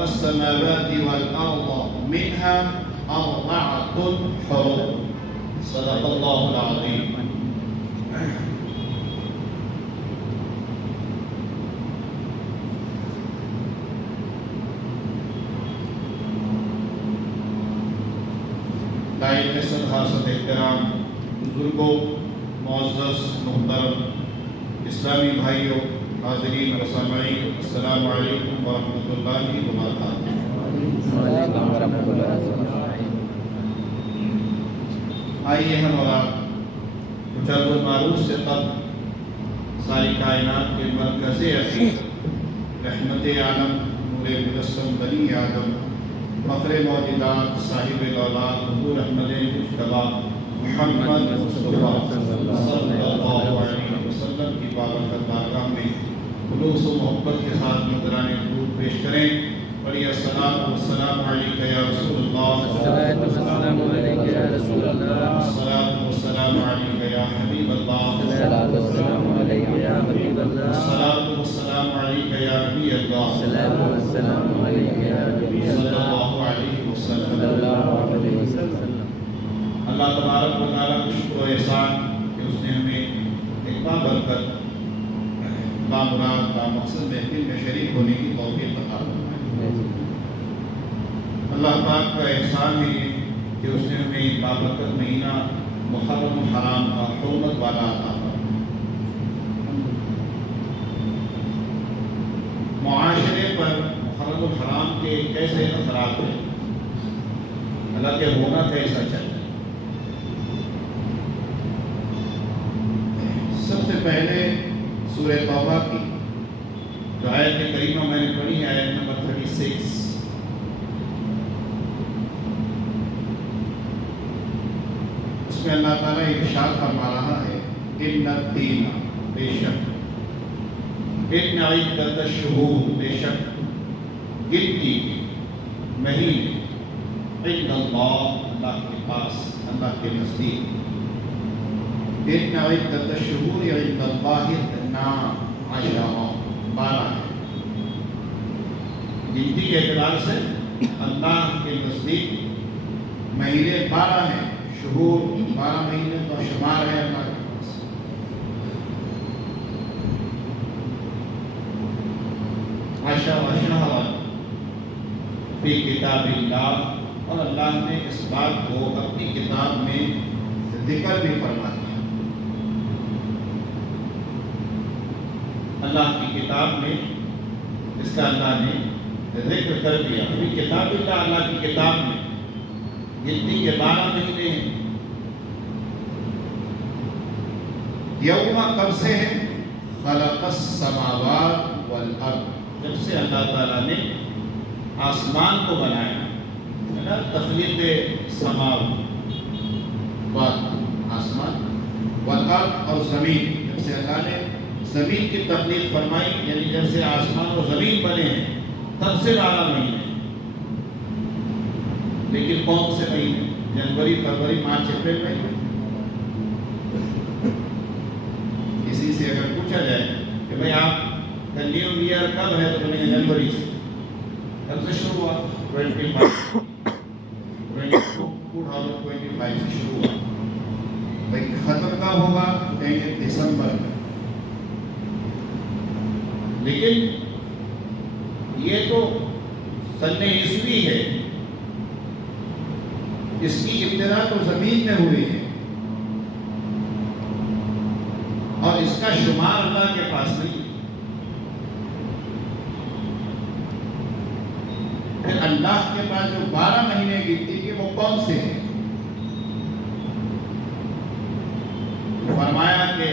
خلق السماوات والأرض منها أربعة حرم. صدق الله العظيم. لائق صد حاصل احترام بزرگوں، معزز محترم اسلامی بھائیوں، حاضرین و سامعین، السلام علیکم ورحمۃ اللہ وبرکاتہ. آئیے ہم اور آپ کچھ عرض المعروف سے قبل ساری کائنات کے مرکز عقیق، رحمت عالم، نور مجسم بنی آدم، فخر موجودات، صاحب الاولاد، حضور احمد مجتبیٰ محمد مصطفیٰ صلی اللہ علیہ وسلم کی بابرکت بارگاہ میں خلوص و محبت کے ساتھ نذرانے درود پیش کریں. بڑی الصلاۃ والسلام علیک یا رسول اللہ، الصلاۃ والسلام علیک یا حبیب اللہ، الصلاۃ والسلام علیک یا نبی اللہ صلی اللہ علیہ وسلم. اللہ تبارک و تعالیٰ کا شکر و احسان کہ اس نے ہمیں ایک بابرکت، بامراد، بامقصد محفل میں شریک ہونے کی توفیق عطا فرمائی. اللہ پاک کا احسان ہے کہ اس نے ہمیں ایک بابرکت مہینہ محرم الحرام کا حرمت والا عطا فرمایا. معاشرے پر محرم الحرام کے کیسے اثرات ہیں، حالانکہ ہونا کیسا چاہیے. سب سے پہلے سورہ توبہ کی جو آیت کریمہ میں نے پڑھی ہے، آیت نمبر 36، اس میں اللہ تعالیٰ ارشاد فرما رہا ہے ان الدین، بے شک، ان عدت الشہور، بے شک گنتی مہینے، عند اللہ، اللہ کے پاس، اللہ کے نزدیک، ان عدت الشہور عند اللہ 12، 12 ہے. گنتی کے اعتبار سے اللہ کے نزدیک مہینے 12 ہیں. شہور 12 مہینے تو شمار ہے اللہ کے پاس. عشر شہر فی کتاب اللہ، اور اللہ نے اس بات کو اپنی کتاب میں ذکر بھی فرما دیا. اللہ کی کتاب میں اس کا اللہ نے ذکر کر دیا. ابھی کتاب اللہ، اللہ کی کتاب میں گنتی کے 12 مہینے ہیں. یوم کب سے ہے؟ خلق السماوات والارض، جب سے اللہ تعالیٰ نے آسمان کو بنایا. تخلیق سماوات، آسمان، والارض، اور زمین، جب سے اللہ نے زمین کی تخلیق فرمائی، یعنی جب سے آسمان و زمین بنے ہیں تب سے 12 مہینے. لیکن کون سے مہینے؟ جنوری، فروری، مارچ، اپریل، مئی. کسی سے اگر پوچھا جائے کہ بھئی آپ کا نیو ایئر کب ہے، تو بولیں گے جنوری سے. کب سے شروع ہوا؟ 2025 سے شروع ہوا. بھئی ختم کب ہوگا؟ کہیں گے دسمبر میں. لیکن یہ تو سن عیسوی ہے، اس کی ابتدا تو زمین میں ہوئی ہے، اور اس کا شمار اللہ کے پاس نہیں. پھر اللہ کے پاس جو 12 مہینے گنتی کے، وہ کون سے ہیں؟ فرمایا کہ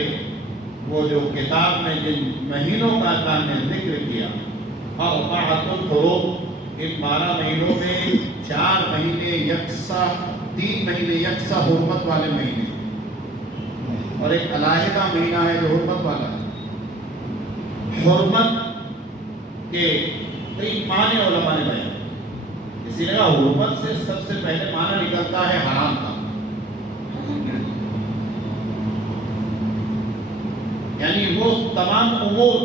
وہ جو کتاب میں جن مہینوں کا اللہ نے ذکر کیا، اربعۃ حرم، ان 12 مہینوں میں 4 مہینے یکساں، 3 مہینے یکساں حرمت والے مہینے، اور ایک علیحدہ مہینہ ہے جو حرمت والا ہے. حرمت کے کئی معنی علماء نے بیان، اسی لیے حرمت سے سب سے پہلے معنی نکلتا ہے حرام کا. یعنی وہ تمام امور،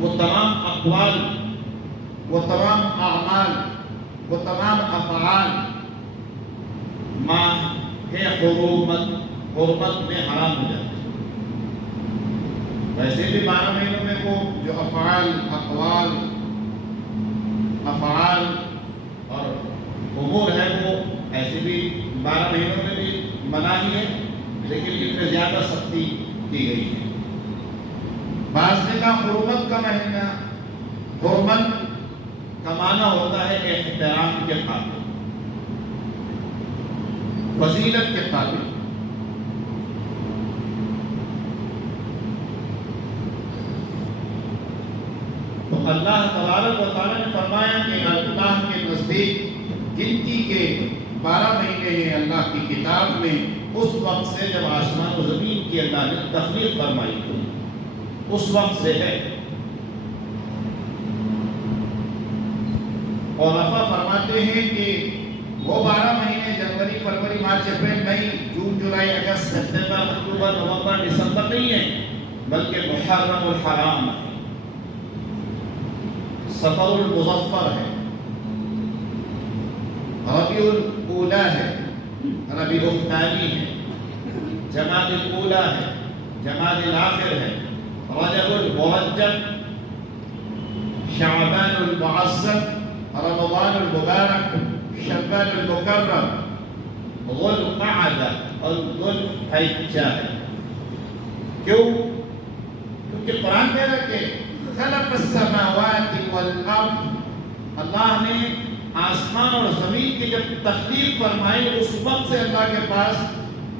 وہ تمام اقوال وہ تمام اعمال، وہ تمام افعال ماہ حرمت میں حرام ہو جاتے ہیں۔ ویسے بھی 12 مہینوں میں وہ جو افعال، اقوال، افعال اور امور ہے وہ ایسے بھی 12 مہینوں میں بھی منع ہی ہے، لیکن ان میں زیادہ سختی کی گئی ہے۔ بعض نے کہا حرمت کا مہینہ، حرمت کا معنی ہوتا ہے احترام کے قابل، فضیلت کے قابل۔ تو اللہ تبارک و تعالیٰ نے فرمایا کہ اللہ کے نزدیک گنتی کے 12 مہینے ہیں اللہ کی کتاب میں، اس وقت سے جب آسمان و زمین کی اللہ نے تخلیق فرمائی تھی، اس وقت سے ہے۔ اور رفع فرماتے ہیں کہ وہ 12 مہینے جنوری، فروری، مارچ، اپریل، مئی، جون، جولائی، اگست، ستمبر، اکتوبر، نومبر، دسمبر نہیں ہیں، بلکہ محرم الحرام ہے، صفر المظفر ہے، ربیع الاولیٰ ہے، ربیع الثانی ہے، جماد الاولیٰ ہے، جماد الاخر ہے، رجب المرجب، شعبان المعظم، رمضان المبارک، شعبان المکرم، ذو القعدہ اور ذو الحجہ ہے۔ کیوں؟ کیونکہ قرآن کہہ رہا کہ خلق السماوات والارض، اللہ نے آسمان اور زمین کی جب تخلیق فرمائی اس وقت سے اللہ کے پاس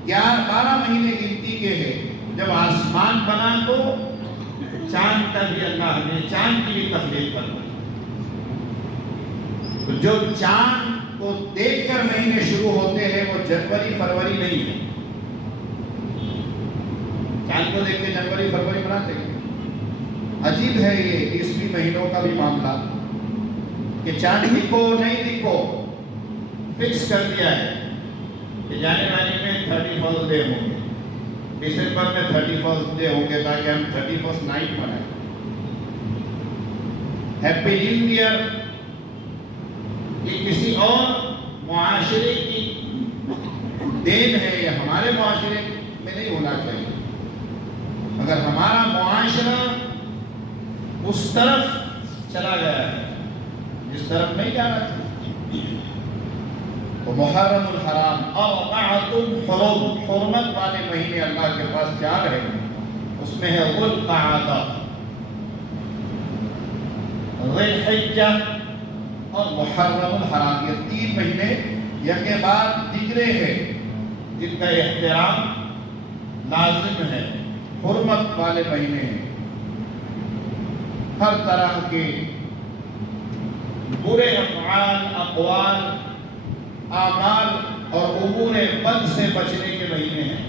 12 مہینے گنتی کے ہیں۔ جب آسمان بنا تو چاند کا بھی اللہ نے چاند کی بھی تخلیق فرمائی، تو جو چاند کو دیکھ کر مہینے شروع ہوتے ہیں وہ جنوری فروری نہیں ہے۔ چاند کو دیکھ کے جنوری فروری بناتے ہیں؟ عجیب ہے یہ عیسوی مہینوں کا بھی معاملہ کہ چاند دکھو نہیں دکھو فکس کر دیا ہے کہ جنوری میں 31 ڈے ہوں گے، دسمبر میں 31 ڈے ہوں گے تاکہ ہم 31 نائٹ منائیں۔ ہیپی نیو ایئر یہ کسی اور معاشرے کی دین ہے، یا ہمارے معاشرے میں نہیں ہونا چاہیے۔ اگر ہمارا معاشرہ اس طرف چلا گیا ہے جس طرف نہیں جانا چاہیے، تو محرم الحرام اربعۃ حرم، حرمت والے مہینے اللہ کے پاس 4 ہیں، اس میں ہے ذو القعدہ، ذو الحجہ اور محرم الحرام۔ یہ 3 مہینے یکے بعد دیگرے ہیں جن کا احترام لازم ہے، حرمت والے مہینے ہیں۔ ہر طرح کے برے افعال، اقوال، اعمال اور امور بد سے بچنے کے مہینے ہیں۔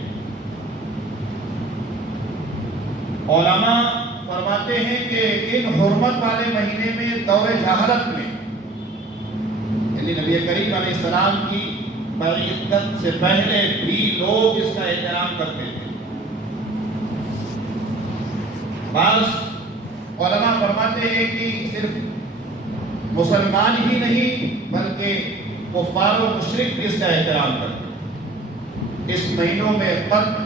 علماء فرماتے ہیں کہ ان حرمت والے مہینے میں دور جہالت میں، یعنی نبی کریم علیہ السلام کی بعثت سے پہلے بھی لوگ اس کا احترام کرتے تھے۔ بعض علماء فرماتے ہیں کہ صرف مسلمان ہی نہیں بلکہ کفار و مشرک بھی اس کا احترام کرتے ہیں۔ اس مہینوں میں قتل،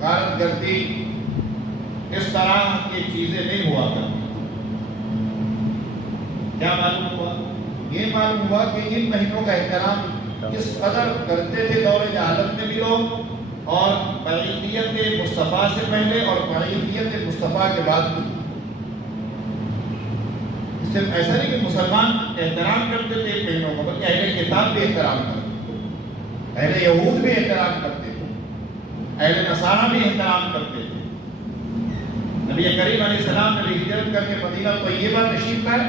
غارت گردی، اس طرح کی چیزیں نہیں ہوا کرتی۔ کیا معلوم ہوا؟ یہ معلوم ہوا کہ ان مہینوں کا احترام کس قدر کرتے تھے دور جہالت میں بھی لوگ، اور بعثیت مصطفیٰ سے پہلے اور بعثیت مصطفیٰ کے بعد بھی۔ صرف ایسا نہیں کہ مسلمان احترام کرتے تھے ان مہینوں کا، بلکہ اہل کتاب بھی احترام کرتے تھے، اہل یہود بھی احترام کرتے تھے، اہل نصارہ بھی احترام کرتے تھے۔ نبی کریم علیہ السلام نے ہجرت کر کے مدینہ طیبہ تشریف لائے،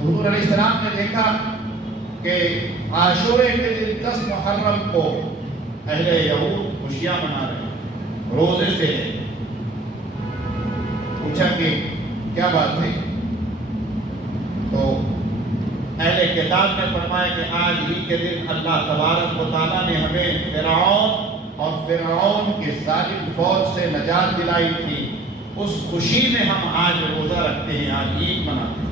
حضور علیہ السلام نے دیکھا کہ عاشورے کے دن 10 محرم کو اہل یہود خوشیاں منا رہے ہیں، روزے سے ہیں۔ پوچھا کہ کیا بات ہے؟ تو اہل کتاب نے فرمایا کہ آج ہی کے دن اللہ تبارک و تعالیٰ نے ہمیں فرعون اور فرعون کے ظالم فوج سے نجات دلائی تھی، اس خوشی میں ہم آج روزہ رکھتے ہیں، آج عید مناتے ہیں۔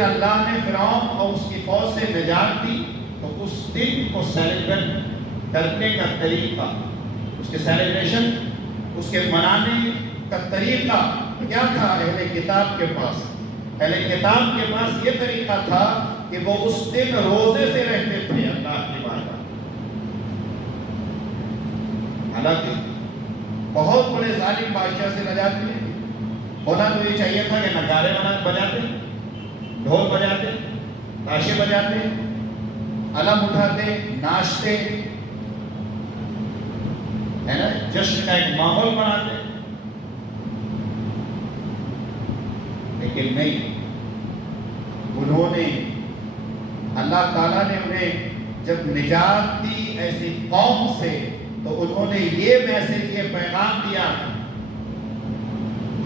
دن اللہ نے فرعون اور اس کی فوج سے نجات دی، تو اس دن کو سیلیبریٹ کرنے کا طریقہ، اس کے سیلیبریشن، اس کے منانے کا طریقہ کیا تھا؟ اہل کتاب کے پاس، اہل کتاب کے پاس یہ طریقہ تھا کہ وہ اس دن روزے سے رہتے تھے اللہ کی بارگاہ۔ حالانکہ بہت بڑے ظالم بادشاہ سے نجات ملی تھی، ہونا تو یہ چاہیے تھا کہ نگارے بجاتے، ڈھول بجاتے، تاشے بجاتے، علم اٹھاتے، ناچتے، ہے نا، جشن کا ایک ماحول بناتے، لیکن نہیں، انہوں نے، اللہ تعالیٰ نے انہیں جب نجات دی ایسی قوم سے، تو انہوں نے یہ میسج، یہ پیغام دیا،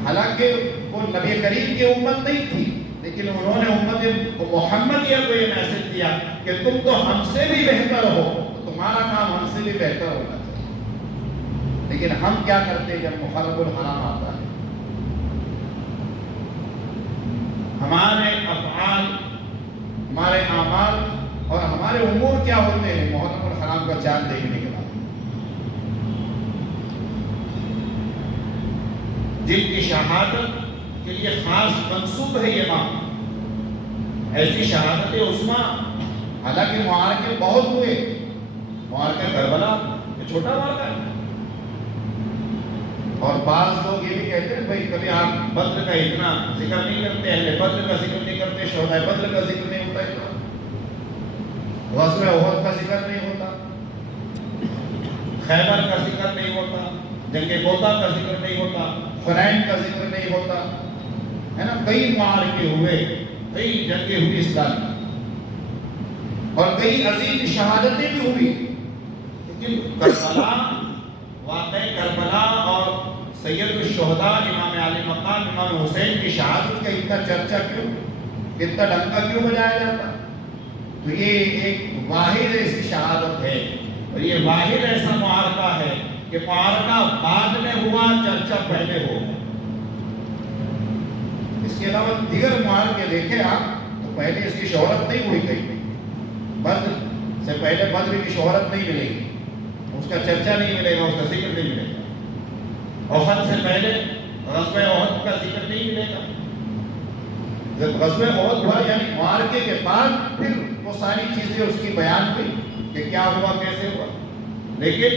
حالانکہ وہ نبی کریم کی امت نہیں تھی، لیکن انہوں نے امت محمدیہ کو یہ میسج دیا کہ تم تو ہم سے بھی بہتر ہو، تو تمہارا کام ہم سے بھی بہتر ہونا چاہیے۔ لیکن ہم کیا کرتے ہیں جب محرم الحرام آتا ہے؟ ہمارے افعال، ہمارے اعمال اور ہمارے امور کیا ہوتے ہیں محرم الحرام کا چاند دیکھنے کے بعد؟ جن کی شہادت کے لیے خاص منصوب ہے یہ ماہ، ایسی شہادت عظمیٰ، حالانکہ معارکے بہت ہوئے، معارکہ کربلا یہ چھوٹا معرکہ ہے، اور بعض لوگ یہ بھی کہتے ہیں بھائی کبھی آپ بدر کا اتنا ذکر نہیں کرتے، اہل بدر کا ذکر نہیں کرتے، شہداء بدر کا ذکر نہیں ہوتا، اتنا غزوہ احد کا ذکر نہیں ہوتا، خیبر کا ذکر نہیں ہوتا، جنگ موتا کا ذکر نہیں ہوتا، حنین کا ذکر نہیں ہوتا، ہے نا، کئی معارکے ہوئے، کئی جنگیں ہوئی اسلام، اور کئی عظیم شہادتیں بھی ہوئی، لیکن کربلا، واقع کربلا اور سید الشہداء امام علی مقام امام حسین کی شہادت کا اتنا چرچا کیوں، اتنا ڈنکا کیوں بجایا جاتا؟ تو یہ ایک واحد ایسی شہادت ہے، اور یہ واحد ایسا معارکہ ہے کہ معارکہ بعد میں ہوا، چرچا پہلے ہو۔ اس کے علاوہ دیگر معارکے دیکھیں آپ تو پہلے اس کی شہرت نہیں ہوئی گئی، بدر سے پہلے بدر کی شہرت نہیں ملے گی، اس کا چرچا نہیں ملے گا، اس کا ذکر نہیں ملے گا۔ احد سے پہلے غزوہ احد کا ذکر نہیں ملے گا۔ جب غزوہ احد ہوا یعنی معارکے کے بعد پھر وہ ساری چیزیں اس کی بیان ہوئی کہ کیا ہوا، کیسے ہوا۔ لیکن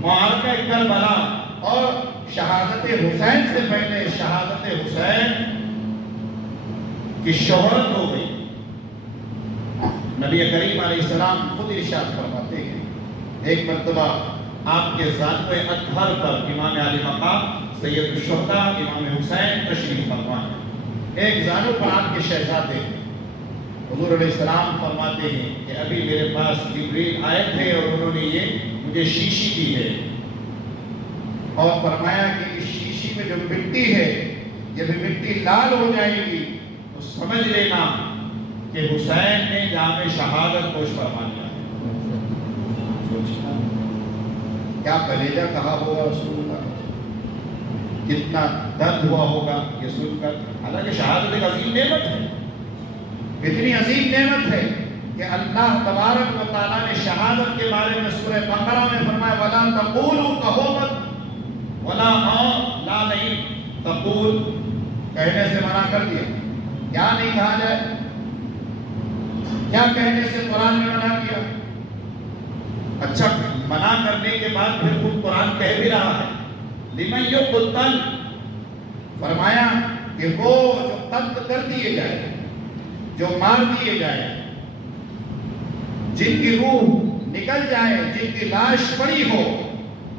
معارکہ کربلا اور شہادت حسین سے پہلے شہادت حسین کی شہرت ہو گئی۔ نبی کریم علیہ السلام خود ارشاد فرماتے ہیں، ایک مرتبہ آپ کے ذات اطہر پر امام علی مقام سید الشہداء امام حسین تشریف فرما ہے، ایک زانو پر آپ کے شہزادے حضور علیہ السلام فرماتے ہیں کہ ابھی میرے پاس جبریل آئے تھے اور انہوں نے یہ مجھے شیشی دی ہے، اور فرمایا کہ اس شیشی میں جو مٹی ہے جب مٹی لال ہو جائے گی تو سمجھ لینا کہ حسین نے جام شہادت پوش فرما لیا ہے۔ کیا کلیجہ کہا ہوگا رسول اللہ، کتنا درد ہوا ہوگا یہ سن کر۔ حالانکہ شہادت ایک عظیم نعمت ہے، اتنی عظیم نعمت ہے کہ اللہ تبارک و تعالیٰ نے شہادت کے بارے میں سورہ بقرہ میں فرمایا وَلَا تَقُولُوا کہو مت، وَلَا لا نہیں، تقول کہنے سے منع کر دیا، کیا نہیں کہا جائے، کیا کہنے سے قرآن نے منع کیا؟ اچھا، منع کرنے کے بعد پھر خود قرآن کہہ بھی رہا ہے لِمَن يُقْتَلْ، فرمایا کہ وہ جو قتل کر دیے جائے، جو مار دیے جائے، جن کی روح نکل جائے، جن کی لاش پڑی ہو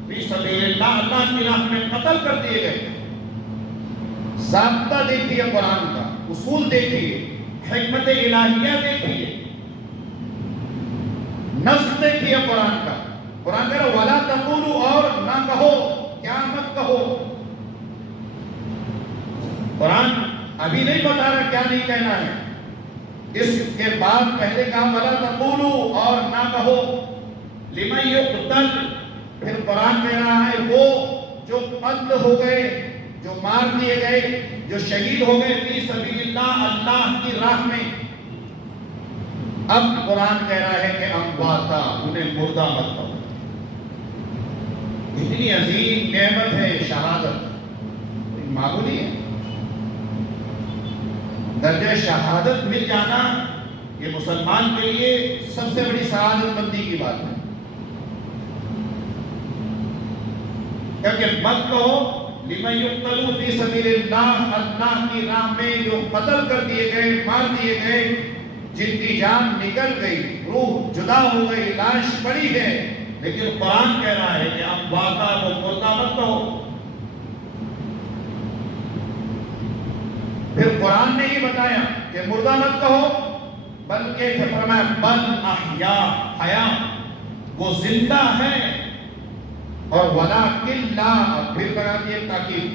فی سبیل اللہ، اللہ کی راہ میں قتل کر دیے گئے۔ ضابطہ دیکھیے قرآن کا، اصول دیکھیے، حکمت الہیہ دیکھیے، نص دیکھیے قرآن کا۔ قرآن کہہ رہا وَلَا تَقُولُوا، اور نہ کہو، کیا مت کہو۔ قرآن ابھی نہیں بتا رہا کیا نہیں کہنا ہے، اس کے بعد پہلے کہا وَلَا تَقُولُوا، اور نہ کہو لِمَن يُقْتَلْ، پھر قرآن کہہ رہا ہے وہ جو قتل ہو گئے، جو مار دیے گئے، جو شہید ہو گئے فی سبیل اللہ، اللہ کی راہ میں، اب قرآن کہہ رہا ہے کہ امواتا، انہیں مردہ مت کرو۔ اتنی عظیم نعمت ہے شہادت، معمولی ہے۔ درجہ شہادت مل جانا یہ مسلمان کے لیے سب سے بڑی سعادت مندی کی بات ہے، کیونکہ مت کہو لمن یقتلوا فی سبیل اللہ، اللہ کی راہ میں جو قتل کر دیے گئے، مار دیے گئے، جن کی جان نکل گئی، روح جدا ہو گئی، لاش پڑی ہے، لیکن قرآن کہہ رہا ہے کہ امواتا، وہ مردہ مت کہو۔ پھر قرآن نے یہ بتایا کہ مردہ مت کہو، بلکہ فرمایا بل احیاء، حیا وہ زندہ ہے، اور وَلَٰكِن لَا، پھر بنا دیے تاکید،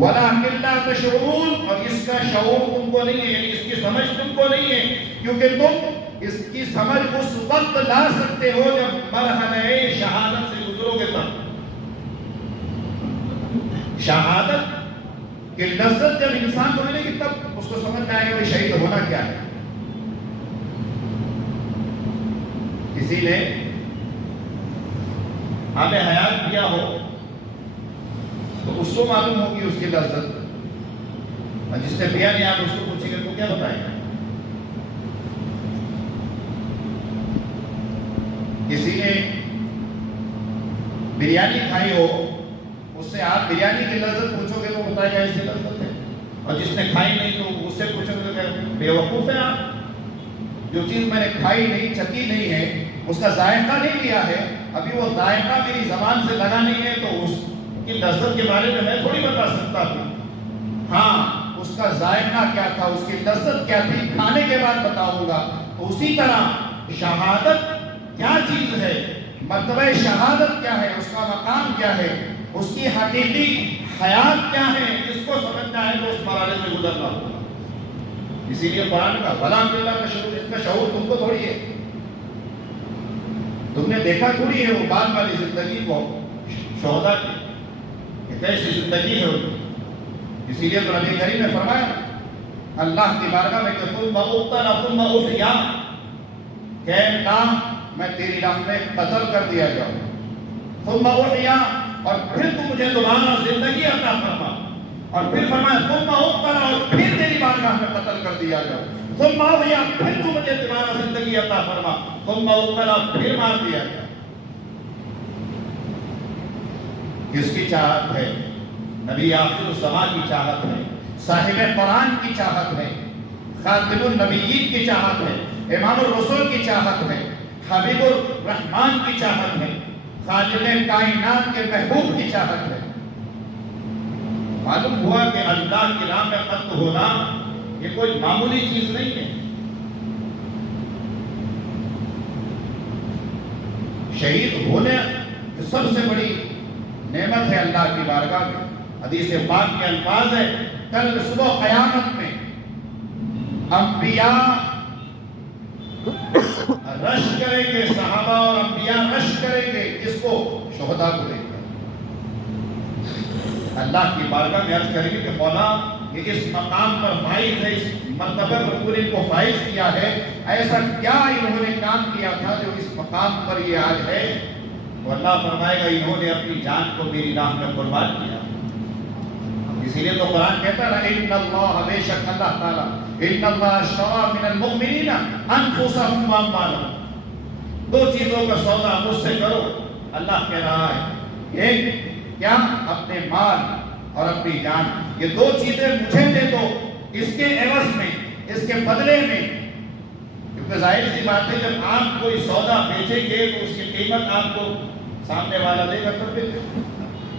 وَلَٰكِن لَا تَشْعُرُونَ، اور اس کا شعور تم کو نہیں ہے، یعنی اس کی سمجھ تم کو نہیں ہے، کیونکہ تم اس کی سمجھ اس وقت لا سکتے ہو جب مرحلہ شہادت سے گزرو گے تب۔ شہادت کہ لذت جب انسان کو ملے گی تب اس کو سمجھ میں آئے گا کہ شہید ہونا کیا ہے۔ کسی نے آب حیات دیا ہو تو اس کو معلوم ہوگی اس کی لذت، اور جس نے پیا نہیں آپ اس کو پوچھیں گے تو کیا بتائیں گے؟ کسی نے بریانی کھائی ہو، اس سے آپ بریانی کی لذت پوچھو گے تو بتائے گا ایسی لذت ہے، اور جس نے کھائی نہیں تو اس سے پوچھو گے کہ بے وقوف ہے آپ، جو چیز میں نے کھائی نہیں، چکی نہیں ہے، اس کا ذائقہ نہیں لیا ہے، ابھی وہ ذائقہ میری زبان سے لگا نہیں ہے، تو اس کی لذت کے بارے میں تھوڑی بتا سکتا ہوں۔ ہاں اس کا ذائقہ کیا تھا، اس کی لذت کیا تھی، کھانے کے بعد بتاؤں گا۔ تو اسی طرح شہادت کیا چیز ہے، مرتبہ شہادت کیا ہے، اس کا مقام کیا ہے، اس کی حقیقی حیات کیا ہے، اس کو سمجھنا ہے تو اس مرحلے سے گزرنا ہوگا۔ اسی لیے قرآن کا وَلَٰكِن لَا تَشْعُرُونَ، اس کا شعور تم کو تھوڑی ہے، تم نے دیکھا تھوڑی ہے وہ بعد والی زندگی کو، شہداء کی کہ کیسی زندگی ہے ان کی۔ اسی لیے تو نبی کریم نے فرمایا اللہ کی بارگاہ میں کہ ثُمَّ أُقْتَلَ ثُمَّ أُحْيَا، کہ اللہ میں تیری راہ میں قتل کر دیا جاؤں، ثُمَّ أُحْيَا، اور پھر تو مجھے دوبارہ زندگی عطا فرما، اور پھر فرمایا ثُمَّ أُقْتَلَ، اور پھر تیری بارگاہ میں قتل کر دیا جاؤں، ثُمَّ أُحْيَا، پھر تو مجھے دوبارہ زندگی عطا فرما، ثُمَّ أُقْتَلَ، پھر مار دیا گیا۔ کس کی چاہت ہے؟ نبی آخر الزمان کی چاہت ہے، صاحب قرآن کی چاہت ہے، خاتم النبیین کی چاہت ہے، امام الرسول کی چاہت ہے، حبیب الرحمن کی چاہت ہے، خالق کائنات کے محبوب کی چاہت ہے۔ معلوم ہوا کہ اللہ کی راہ میں قتل ہونا یہ کوئی معمولی چیز نہیں ہے۔ شہید ہونے سب سے بڑی نعمت ہے اللہ کی بارگاہ میں۔ حدیث پاک کے الفاظ ہے کل صبح قیامت میں انبیاء رش کریں گے، صحابہ اور انبیاء رش کریں گے، کس کو؟ شہداء کو لے کر اللہ کی بارگاہ میں عرض کریں گے کہ مولا یہ اس مقام پر فائز ہے، اس مرتبہ پر پورے کو فائز کیا ہے، ایسا کیا انہوں نے کام کیا تھا جو اس مقام پر یہ آج ہے؟ تو اللہ فرمائے گا انہوں نے اپنی جان کو میری راہ میں قربان کیا۔ اسی لیے تو قرآن کہتا ہے ان اللہ، بے شک اللہ تعالیٰ، ان اللہ اشتری من المؤمنین انفسهم واموالهم، دو چیزوں کا سودا مجھ سے کرو، اللہ کہہ رہا ہے۔ ایک کیا؟ اپنے مال اور اپنی جان، یہ دو چیزیں مجھے دے دو اس کے عوض میں، اس کے بدلے میں، کیونکہ ظاہر سی بات ہے جب آپ کوئی سودا بیچیں گے تو اس کی قیمت آپ کو سامنے والا دے گا تب بھی۔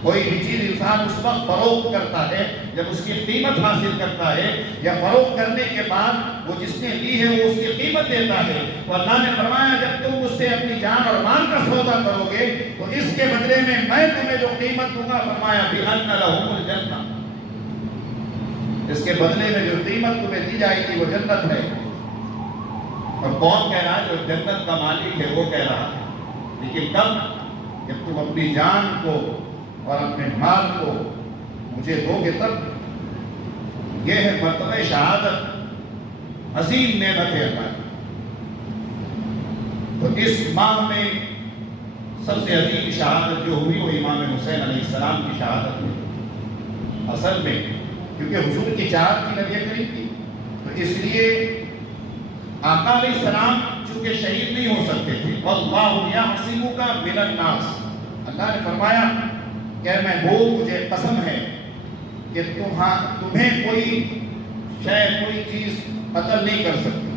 کوئی بھی چیز انسان اس وقت فروخت کرتا ہے جب اس کی قیمت حاصل کرتا ہے، یا فروخت کرنے کے بعد وہ جس نے لی ہے وہ اس کی قیمت دیتا ہے۔ تو اللہ نے فرمایا جب تم اس سے اپنی جان اور مال کا سودا کرو گے تو اس کے بدلے میں میں تمہیں جو قیمت دوں گا، فرمایا بِأَنَّ لَهُمُ الْجَنَّةَ، اس کے بدلے میں جو قیمت تمہیں دی جائے گی وہ جنت ہے۔ اور کون کہہ رہا ہے؟ جو جنت کا مالک ہے وہ کہہ رہا ہے، لیکن کب؟ جب تم اپنی جان کو اور اپنے مال کو مجھے دو گے تب۔ یہ ہے مرتبہ شہادت، عظیم نعمت ہے اللہ کی۔ تو اس ماہ میں سب سے عظیم شہادت جو ہوئی وہ امام حسین علیہ السلام کی شہادت ہے اصل میں، کیونکہ حضور کی چاہت کی نبی کریم کی، تو اس لیے آقا علیہ السلام چونکہ شہید نہیں ہو سکتے تھے، واللہ یعصمک من الناس، اللہ نے فرمایا کہ محبوب مجھے قسم ہے کہ تمہیں کوئی شے کوئی چیز قتل نہیں کر سکتی،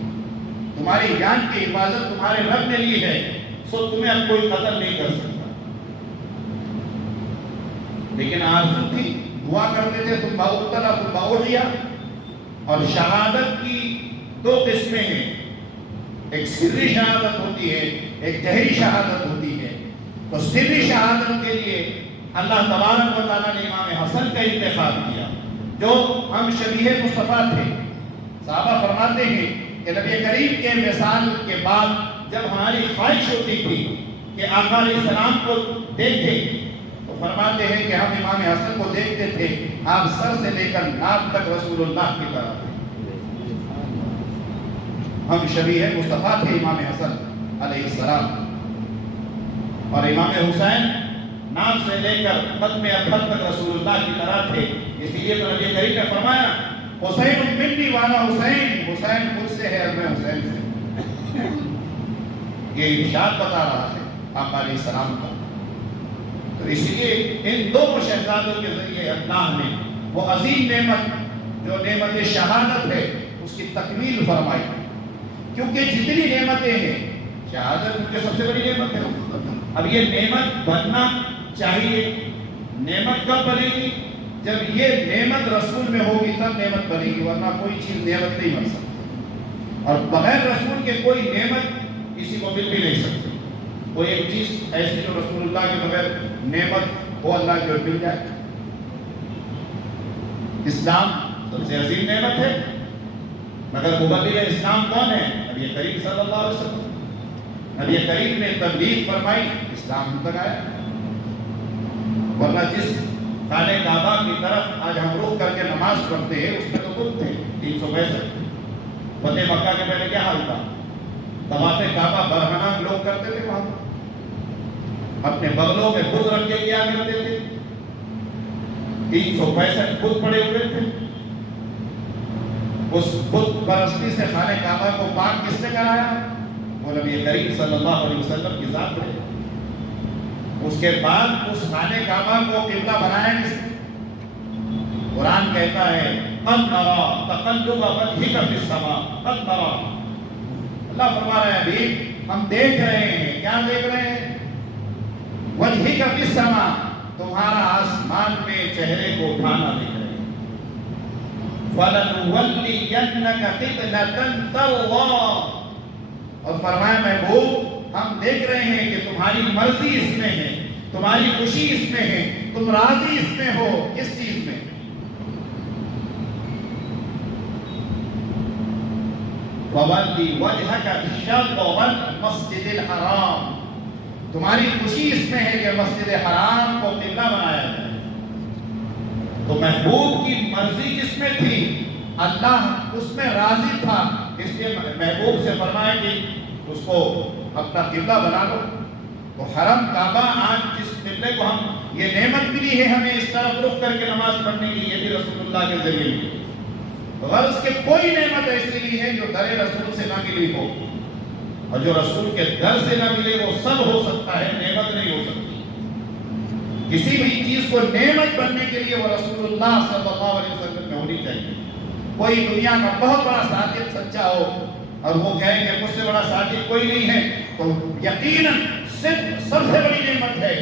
تمہاری جان کی حفاظت تمہارے رب نے لی ہے، سو تمہیں اب کوئی قتل نہیں کر سکتا۔ لیکن آرزو تھی، دعا کرتے تھے ثم اقتل ثم احیی، اور شہادت کی دو قسمیں ہیں، ایک سری شہادت ہوتی ہے، ایک جہری شہادت ہوتی ہے۔ تو سری شہادت کے لیے اللہ تبارک و تعالیٰ نے امام حسن کا انتخاب کیا، جو ہم شبیہ مصطفیٰ تھے۔ صحابہ فرماتے ہیں کہ نبی کریم کے وصال کے بعد جب ہماری خواہش ہوتی تھی کہ آقا علیہ السلام کو دیکھیں، تو فرماتے ہیں کہ ہم امام حسن کو دیکھتے تھے، آپ سر سے لے کر ناک تک رسول اللہ کی طرح تھے۔ ہم شبیہ مصطفیٰ تھے امام حسن علیہ السلام، اور امام حسین نام سے لے کر قدم اطہر تک رسول اللہ کی طرح تھے۔ اس لیے تو نبی کریم نے فرمایا حسین منی وانا حسین، حسین مجھ سے ہے اور میں حسین سے۔ یہ ارشاد بتا رہا ہے آقا علیہ السلام کا۔ تو اس لیے ان دونوں شہزادوں کے ذریعے اللہ نے وہ عظیم نعمت جو نعمت شہادت ہے اس کی تکمیل فرمائی، کیونکہ جتنی نعمتیں ہیں شہادت ان کے سب سے بڑی نعمت ہے۔ اب یہ نعمت بننا چاہیے، نعمت کب بنے گی؟ جب یہ نعمت رسول میں ہوگی تب نعمت بنے گی، ورنہ کوئی چیز نعمت نہیں بن سکتی، اور بغیر رسول کے کوئی نعمت کسی کو مل بھی نہیں سکتی۔ کوئی ایک چیز ایسی جو رسول اللہ کے بغیر نعمت وہ اللہ کی مل جائے۔ اسلام سب سے عظیم نعمت ہے، مگر مبلغ اسلام کون ہے؟ نبی کریم صلی اللہ علیہ وسلم۔ نبی کریم نے تبلیغ فرمائی، اسلام تک آیا۔ ورنہ جس خانہ کعبہ کی طرف آج ہم رخ کر کے نماز پڑھتے ہیں اس میں تو بت تھے 365۔ فتح مکہ کے پہلے کیا حال تھا؟ طواف کعبہ برہنہ لوگ کرتے تھے، وہاں اپنے بغلوں میں بت رکھ کے کیا کرتے تھے، 365 بت پڑے ہوئے تھے۔ اس بت پرستی سے خانہ کعبہ کو پاک کس نے کرایا؟ وہ نبی کریم صلی اللہ علیہ وسلم کی ذات ہے۔ اس کے بعد اس خانہ کعبہ کو قبلہ بنایا کس نے؟ قرآن کہتا ہے قد نرى تقلب وجهك في السماء، قد نرى، اللہ فرما رہا ہے ابھی ہم دیکھ رہے ہیں، کیا دیکھ رہے ہیں؟ وجهك في السماء، تمہارا آسمان میں چہرے کو اٹھانا دیکھ رہے ہیں۔ فَلَنُوَلِّيَنَّكَ قِبْلَةً تَرْضَاهَا، اور فرمایا محبوب ہم دیکھ رہے ہیں کہ تمہاری مرضی اس میں ہے، تمہاری خوشی اس میں ہے، تم راضی اس میں ہو، کس چیز میں؟ وَوَلِّ وَجْهَكَ شَطْرَ الْمَسْجِدِ الْحَرَامِ، تمہاری خوشی اس میں ہے کہ مسجد حرام کو قبلہ بنایا جائے۔ تو محبوب کی مرضی جس میں تھی اللہ اس میں راضی تھا، اس لیے محبوب سے فرمایا کہ اس کو اپنا قبلہ بنا لو۔ تو حرم کعبہ آج جس قبلے کو ہم یہ نعمت ملی ہے ہمیں اس طرف رخ کر کے نماز پڑھنے کی، یہ بھی رسول اللہ کے ذریعے ملی۔ غرض کے کوئی نعمت ایسی نہیں ہے جو در رسول سے نہ ملی ہو، اور جو رسول کے در سے نہ ملے وہ سب ہو سکتا ہے، نعمت نہیں ہو سکتی۔ کسی بھی چیز کو نعمت بننے کے لیے وہ رسول اللہ صلی اللہ علیہ وسلم میں ہونی چاہیے۔ کوئی دنیا کا بہت بڑا صادق سچا ہو اور وہ کہے کہ مجھ سے بڑا صادق کوئی نہیں ہے، تو یقیناً صرف سب سے بڑی نعمت ہے،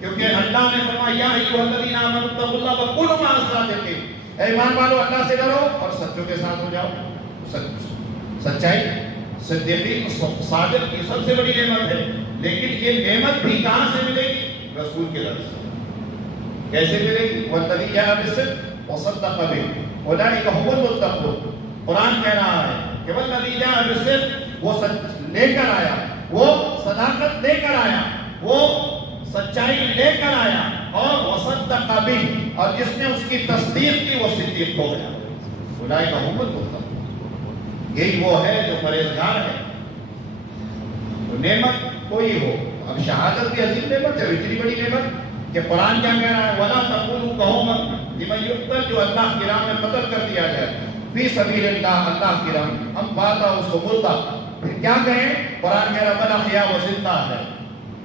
کیونکہ اللہ نے فرمایا یا ایھا الذین آمنوا اتقوا اللہ وکونوا مع الصادقین، اے ایمان والو اللہ سے ڈرو اور سچوں کے ساتھ ہو جاؤ۔ سچائی صدیقی صادق کی سب سے بڑی نعمت ہے، لیکن یہ نعمت بھی کہاں سے ملے گی؟ رسول کے در سے۔ کیسے ملے گی؟ والذی جاء بالصدق وصدق بہ اولئک هم المتقون۔ قرآن کہہ رہا ہے کہ والذی جاء بالصدق، وہ سچ لے کر آیا، وہ صداقت لے کر آیا، وہ سچائی لے کر آیا، اور وصدق بہ، اور جس نے اس کی تصدیق کی وہ صدیق ہو گیا۔ اولئک هم المتقون، یہی وہ ہے جو پرہیزگار ہے۔ تو نعمت کوئی ہو، اب شہادت بھی عظیم نعمت ہے، اتنی بڑی نعمت کہ قرآن کیا کہہ رہا ہے، وَلَا تَقُولُوا کہو مت لمن یقتل، جو اللہ کی راہ میں قتل کر دیا جائے، فی سبیل اللہ، اللہ کی راہ میں، ہم باتا اس کو مردہ، پھر کیا کہیں؟ قرآن کہہ رہا بل احیاء، وہ زندہ ہے،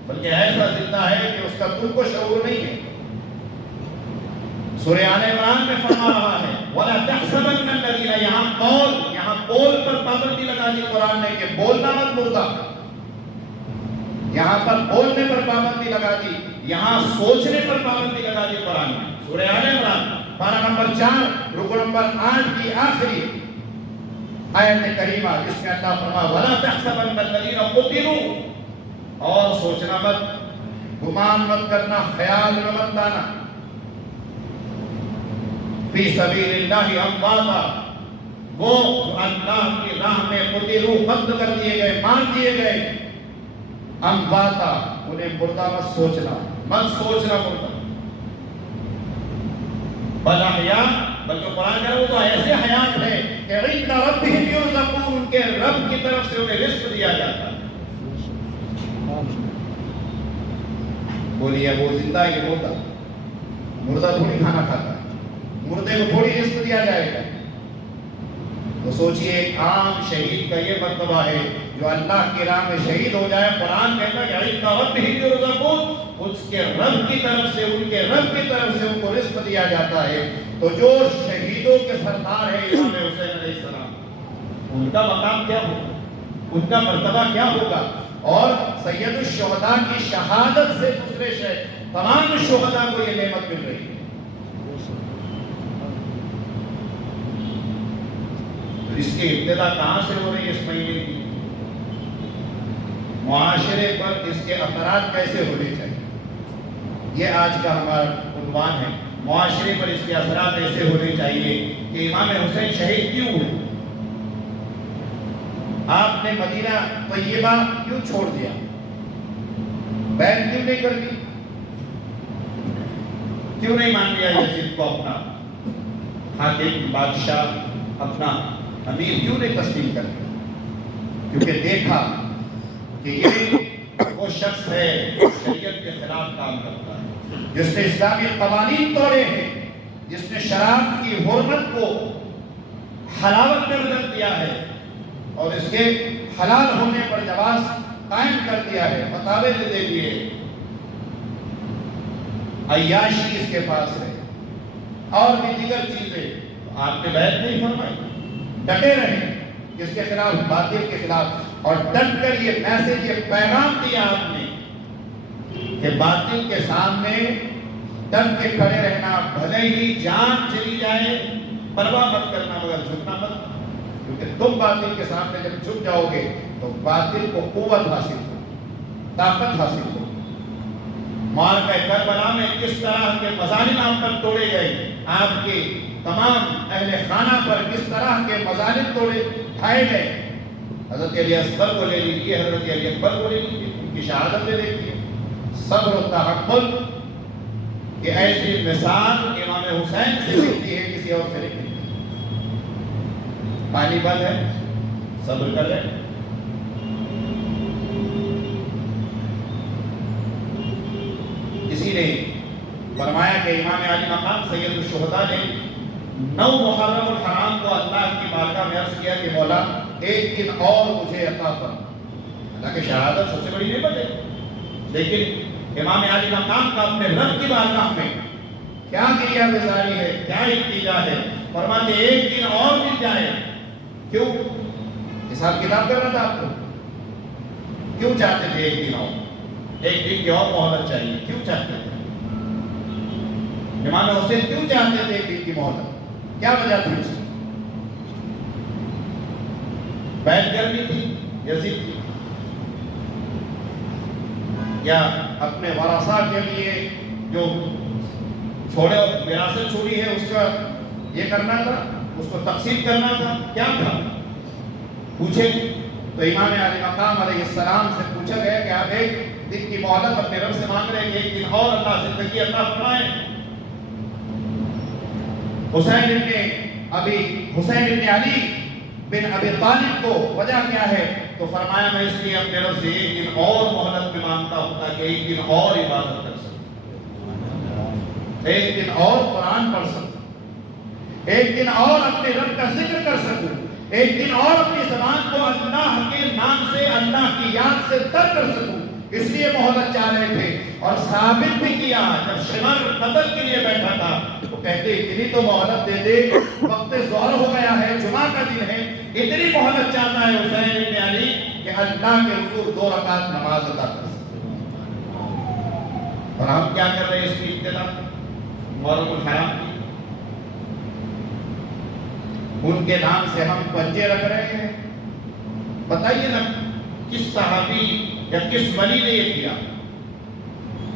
بلکہ ایسا زندہ ہے کہ اس کا تم کو شعور نہیں ہے۔ سورہ آل عمران میں فرما رہا ہے وَلَا تَحْسَبَنَّ الَّذِينَ، یہاں قول پر پابندی لگا دی قرآن نے کہ بولنا مت مردہ، یہاں پر بولنے پر پابندی لگا دی، یہاں سوچنے پر پابندی لگا دی قرآن نے۔ سورہ آل عمران پارہ نمبر 4 رکو نمبر 8 کی آخری آیت کریمہ، جس میں اللہ فرما وَلَا تَحْسَبَنَّ الَّذِينَ قُتِلُوا، اور سوچنا مت، گمان مت کرنا، خیال میں مت لانا، فی سبیل اللہ امواتا، وہ اللہ کی راہ میں قتلوا، قتل کر دیے گئے، مار دیے گئے، امواتا، انہیں مردہ مت سوچنا مردہ، بل احیاء، بلکہ قرآن کہہ رہا وہ تو ایسے حیات ہے کہ عند ربہم یرزقون، ان کے رب کی طرف سے انہیں رزق دیا جاتا ہے۔ بولیے وہ زندہ یہ مردہ تھوڑی کھانا کھاتا ہے، مردے کو تھوڑی رزق دیا جائے گا۔ تو سوچئے ایک عام شہید کا یہ مرتبہ ہے جو اللہ کی راہ میں شہید ہو جائے، قرآن کہتا ہے کہ عند ربہم یرزقون، اس کے رب کی طرف سے، ان کے رب کی طرف سے ان کو رزق دیا جاتا ہے۔ تو جو شہیدوں کے سردار ہیں امام حسین علیہ السلام، ان کا مقام کیا ہوگا، ان کا مرتبہ کیا ہوگا؟ اور سید الشہداء کی شہادت سے دوسرے تمام شہداء کو یہ نعمت مل رہی ہے۔ اس کی ابتدا کہاں سے ہو رہی ہے؟ اس مہینے کی معاشرے پر اس کے اثرات کیسے ہونے چاہیے، یہ آج کا ہمارا عنوان ہے۔ معاشرے پر اس کے اثرات ایسے ہونے چاہیے کہ امام حسین شہید کیوں ہوئے، آپ نے مدینہ طیبہ کیوں چھوڑ دیا، بیعت کیوں نہیں کر دی، کیوں نہیں مان لیا یزید کو اپنا حاکم، بادشاہ، اپنا امیر کیوں نہیں تسلیم کر دیا؟ کیونکہ دیکھا کہ یہ وہ شخص ہے جو شریعت کے خلاف کام کرتا ہے، جس نے اسلامی قوانین توڑے ہیں، جس نے شراب کی حرمت کو حلاوت میں بدل دیا ہے اور اس کے حلال ہونے پر جواز قائم کر دیا ہے، فتاوے دے دیے، عیاشی اس کے پاس ہے اور بھی دیگر چیزیں، آپ نے بیعت نہیں فرمائی، ڈٹے رہے اس کے خلاف، باطل کے خلاف، اور ڈٹ کر یہ میسج، یہ پیغام دیا آپ نے کہ باطل کے سامنے ڈٹ کے کھڑے رہنا، بھلے ہی جان چلی جائے پرواہ مت کرنا، مگر جھکنا مت، کیونکہ تم باطل کے سامنے جب جھک جاؤ گے تو باطل کو قوت حاصل ہو، طاقت حاصل ہو۔ معرکہ کربلا میں کس طرح کے مظالم آپ پر توڑے گئے، آپ کے تمام اہل خانہ پر کس طرح کے مظالم توڑے اٹھائے گئے۔ حضرت علی اصغر کو لے لیجیے، حضرت علی اکبر کو لے لیجیے، ان کی شہادتیں دیکھیے، صبر و تحمل، کہ ایسی مثال امام حسین سے ملتی ہے، کسی اور سے نہیں ملتی۔ پانی بند ہے، صبر کر رہے، اسی نے فرمایا کہ امام علی مقام سید الشہداء نے 9 محرم الحرام کو اللہ کی بارگاہ میں عرض کیا کہ مولا ایک دن اور مجھے عطا فرما۔ اللہ کی شہادت سب سے بڑی نعمت ہے، لیکن امام علی مقام کا اپنے رب کی بارگاہ میں کیا گریہ گزاری ہے، کیا التجا ہے، فرماتے ایک دن اور مل جائے۔ کیوں؟ حساب کتاب کرنا تھا آپ کو، کیوں چاہتے تھے ایک دن اور، ایک دن کی اور مہلت چاہیے، کیوں چاہتے تھے؟ امام حسین کیوں چاہتے تھے ایک دن کی مہلت؟ کیا وجہ تھی اس کی؟ بیعت کرنی تھی یزید کی، یا اپنے ورثاء کے لیے جو چھوڑے وراثت چھوڑی ہے اس کا یہ کرنا تھا، اس کو تقسیم کرنا تھا، کیا تھا؟ پوچھے تو امام علی مقام علیہ السلام سے پوچھا گیا کہ آپ ایک دن کی مہلت اپنے رب سے مانگ رہے ہیں کہ ایک دن اور اللہ زندگی عطا فرمائے۔ حسین ابن علی بن ابی طالب کو وجہ کیا ہے؟ تو فرمایا میں اس لیے اپنے رب سے ایک دن اور مہلت میں مانگتا ہوں تاکہ ایک دن اور عبادت کر سکوں، ایک دن اور قرآن پڑھ سکوں، ایک دن اور اپنے رب کا ذکر کر سکوں، ایک دن اور اپنی زبان کو اللہ کے نام سے، اللہ کی یاد سے تر کر سکوں۔ اس لیے مہلت چاہ رہے تھے، اور ثابت بھی کیا۔ جب شمر قتل کے لیے بیٹھا تھا تو کہتے اتنی تو مہلت دے دے، وقت ظہر ہو گیا ہے، جمعہ کا دن ہے، اتنی مہلت چاہتا ہے حسین ابن علی کہ اللہ کے حضور 2 رکعت نماز ادا کر سکتے۔ اور ہم کیا کر رہے ہیں اس کی ابتدا محرم الحرام کی؟ ان کے نام سے ہم پنجے رکھ رہے ہیں۔ بتائیے نا کس صحابی یا کس ولی نے یہ کیا؟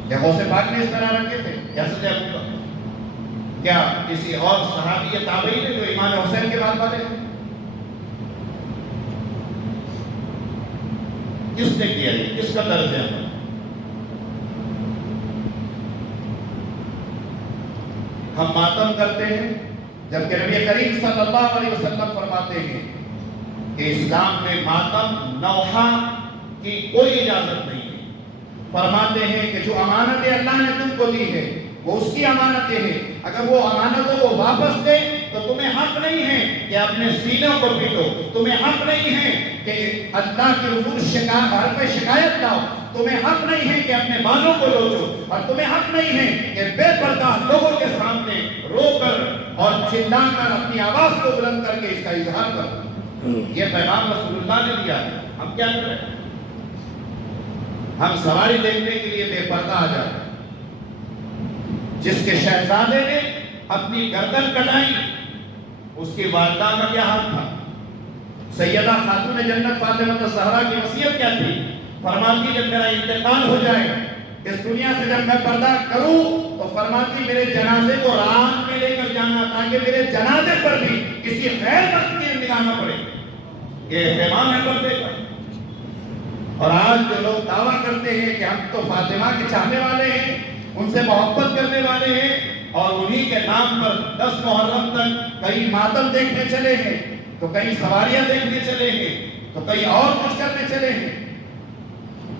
یا غوث پاک نے اس طرح رکھے تھے یا حضرت ابوبکر؟ کیا کسی اور صحابی یا تابعی نے جو امام حسین کے بعد والے ہیں؟ کس نے کیا یہ؟ کس کا طرز عمل؟ ہم ماتم کرتے ہیں جبکہ نبی کریم صلی اللہ علیہ وسلم فرماتے ہیں کہ اسلام میں ماتم نوحہ کی کوئی اجازت نہیں ہے۔ فرماتے ہیں کہ جو امانتیں اللہ نے تم کو دی ہے وہ اس کی امانتیں ہیں، اگر وہ امانتوں کو واپس دے تو تمہیں حق نہیں ہے کہ اپنے سینوں کو پیٹو، تمہیں حق نہیں ہے کہ اللہ کے حضور حرف شکایت لاؤ، تمہیں حق نہیں ہے کہ اپنے بالوں کو لوچو، اور تمہیں حق نہیں ہے کہ بے پردہ لوگوں کے سامنے رو کر اور چلا کر اپنی آواز کو بلند کر کے اس کا اظہار کرو۔ یہ پیغام رسول اللہ نے دیا ہے۔ ہم کیا کر رہے ہیں؟ ہم سواری دیکھنے کے لیے بے پردہ آ جاتے ہیں۔ جس کے شہزادے نے اپنی گردن کٹائی اس کی والدہ کا کیا حال تھا؟ سیدہ خاتون جنت فاطمہ الزہرا کی وصیت کیا تھی؟ فرماتی جب میرا انتقال ہو جائے اس دنیا سے، جب میں پردہ کروں تو فرماتی میرے جنازے کو رات میں لے کر جانا تاکہ میرے جنازے پر بھی کسی غیر وقت کی نگاہ نہ پڑے۔ یہ اہتمام ہے پردے کا۔ اور آج جو لوگ دعویٰ کرتے ہیں کہ ہم تو فاطمہ کے چاہنے والے ہیں، ان سے محبت کرنے والے ہیں، اور انہی کے نام پر 10 محرم تک کئی ماتم دیکھنے چلے ہیں، تو کئی سواریاں دیکھنے چلے ہیں، تو کئی اور کچھ کرنے چلے ہیں۔